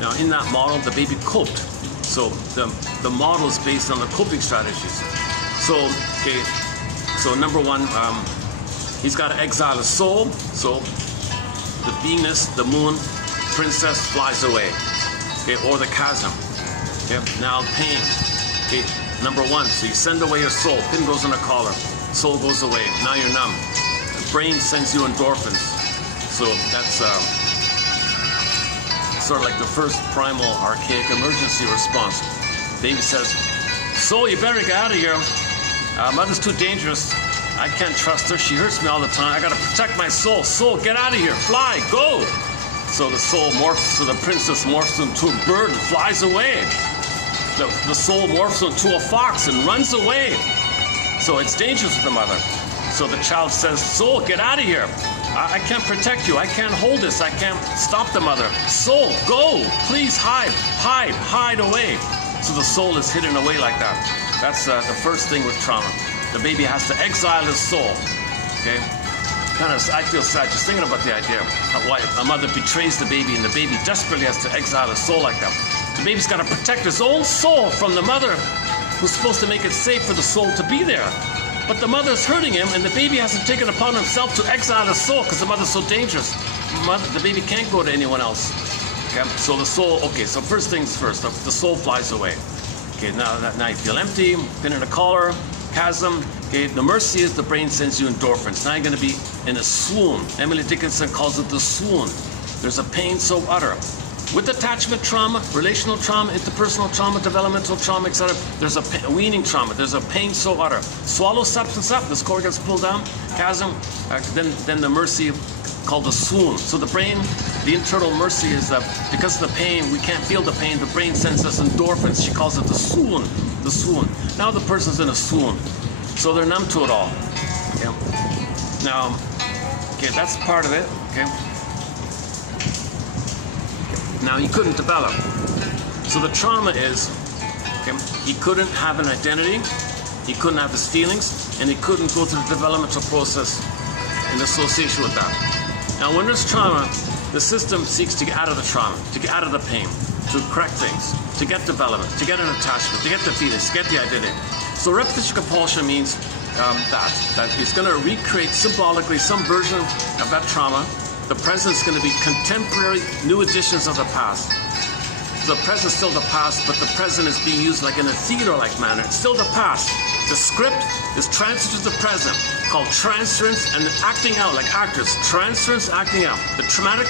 Now, in that model, the baby coped. So the model is based on the coping strategies. So, okay, so number one, he's got to exile his soul. So the Venus, the moon, princess flies away. Okay, or the chasm. Okay, now pain. Okay, number one, so you send away your soul. Pin goes in a collar. Soul goes away. Now you're numb. The brain sends you endorphins. So that's sort of like the first primal archaic emergency response. Baby says, soul, you better get out of here. Mother's too dangerous. I can't trust her. She hurts me all the time. I gotta protect my soul. Soul, get out of here. Fly, go. So the soul morphs, so the princess morphs into a bird and flies away. The soul morphs into a fox and runs away. So it's dangerous with the mother. So the child says, soul, get out of here. I can't protect you. I can't hold this. I can't stop the mother. Soul, go. Please hide. Hide. Hide away. So the soul is hidden away like that. That's the first thing with trauma. The baby has to exile his soul. Okay? I feel sad just thinking about the idea of why a mother betrays the baby and the baby desperately has to exile his soul like that. The baby's got to protect his own soul from the mother who's supposed to make it safe for the soul to be there. But the mother's hurting him and the baby hasn't taken it upon himself to exile his soul because the mother's so dangerous. The baby can't go to anyone else. Okay? So the soul, okay, so first things first, the soul flies away. Okay, now you feel empty, pin in a collar, chasm. Okay, the mercy is the brain sends you endorphins. Now you're going to be in a swoon. Emily Dickinson calls it the swoon. There's a pain so utter. With attachment trauma, relational trauma, interpersonal trauma, developmental trauma, etc., there's a weaning trauma. There's a pain so utter. Swallow substance up, this cord gets pulled down, chasm, then the mercy called the swoon. So the brain, the internal mercy is that because of the pain, we can't feel the pain, the brain sends us endorphins. She calls it the swoon, the swoon. Now the person's in a swoon. So they're numb to it all. Okay? Now, okay, that's part of it. Okay. Now he couldn't develop. So the trauma is, okay, he couldn't have an identity, he couldn't have his feelings, and he couldn't go through the developmental process in association with that. Now when there's trauma, the system seeks to get out of the trauma, to get out of the pain, to correct things, to get development, to get an attachment, to get the feelings, to get the identity. So repetition compulsion means that it's going to recreate symbolically some version of that trauma. The present is going to be contemporary new editions of the past. The present is still the past, but the present is being used like in a theater-like manner. It's still the past. The script is transferred to the present, called transference and acting out, like actors. Transference, acting out. The traumatic